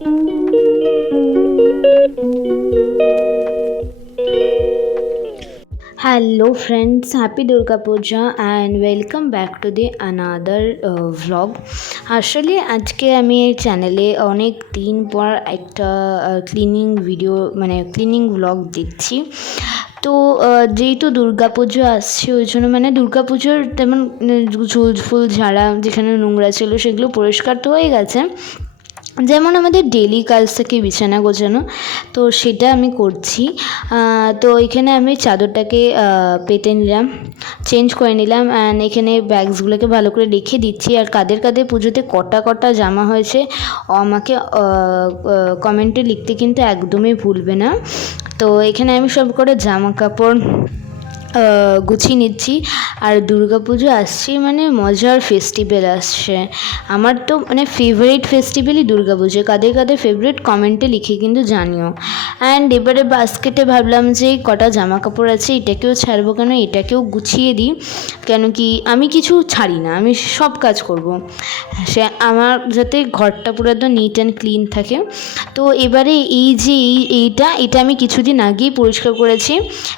Hello friends, happy Durga Puja and welcome back to the another vlog. আসলে আজকে আমি এই চ্যানেলে অনেক দিন পর একটা ক্লিনিং ভিডিও মানে ক্লিনিং ভ্লগ দিচ্ছি। তো যেহেতু দুর্গাপুজো আসছে ওই জন্য মানে দুর্গাপুজোর তেমন ঝুল ফুল ঝাড়া যেখানে নোংরা ছিল সেগুলো পরিষ্কার তো হয়ে গেছে, যেমন আমাদের ডেলি কাজ থাকে বিছানা গোছানো, তো সেটা আমি করছি। তো এখানে আমি চাদরটাকে পেতে নিলাম, চেঞ্জ করে নিলাম অ্যান্ড এখানে ব্যাগসগুলোকে ভালো করে রেখে দিচ্ছি। আর কাদের কাদের পুজোতে কটা কটা জামা হয়েছে আমাকে কমেন্টে লিখতে কিন্তু একদমই ভুলবে না। তো এখানে আমি সব করে জামা কাপড় গুছিয়ে নিচ্ছি। আর দুর্গাপুজো আসছে মানে মজার ফেস্টিভ্যাল আসছে, আমার তো মানে ফেভারিট ফেস্টিভ্যালই দুর্গাপুজো। কাদের কাদের ফেভারিট কমেন্টে লিখে কিন্তু জানিও। অ্যান্ড এবারে বাস্কেটে ভাবলাম যে কটা জামা কাপড় আছে এটাকেও ছাড়বো কেন, এটাকেও গুছিয়ে দিই, কেন কি আমি কিছু ছাড়ি না, আমি সব কাজ করব, সে আমার যাতে ঘরটা পুরো একদম নিট অ্যান্ড ক্লিন থাকে। তো এবারে এই যে এইটা আমি কিছুদিন আগেই পরিষ্কার করেছি,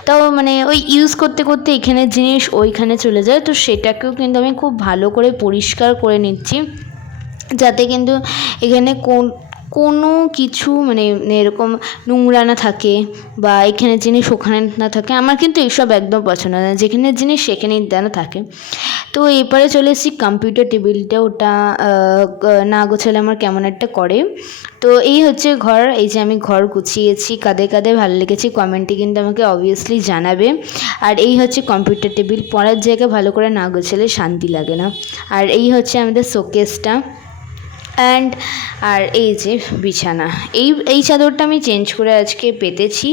তাও মানে ওই ইউজ করতে করতে এখানের জিনিস ওইখানে চলে যায়, তো সেটাকেও কিন্তু আমি খুব ভালো করে পরিষ্কার করে নিচ্ছি, যাতে কিন্তু এখানে কোনো কিছু মানে এরকম নোংরা না থাকে বা এখানের জিনিস ওখানে না থাকে। আমার কিন্তু এইসব একদম পছন্দ না, যেখানের জিনিস সেখানেই যেন থাকে। তো এরপরে চলে এসেছি কম্পিউটার টেবিলটা, ওটা না গোছালে আমার কেমন একটা করে। তো এই হচ্ছে ঘর, এই যে আমি ঘর গুছিয়েছি, কাদের কাদের ভালো লেগেছে কমেন্টে কিন্তু আমাকে অবভিয়াসলি জানাবে। আর এই হচ্ছে কম্পিউটার টেবিল, পড়ার জায়গা ভালো করে না গোছালে শান্তি লাগে না। আর এই হচ্ছে আমাদের শোকেসটা অ্যান্ড আর এই যে বিছানা, এই চাদরটা আমি চেঞ্জ করে আজকে পেতেছি।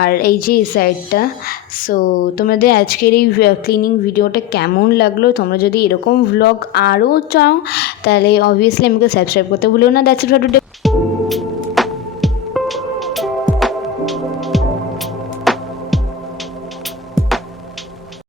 আর এই যে এই সাইডটা। সো তোমাদের আজকের এই ক্লিনিং ভিডিওটা কেমন লাগলো, তোমরা যদি এরকম ভ্লগ আরও চাও তাহলে অবভিয়াসলি আমাকে সাবস্ক্রাইব করতে ভুলো না। That's it for today.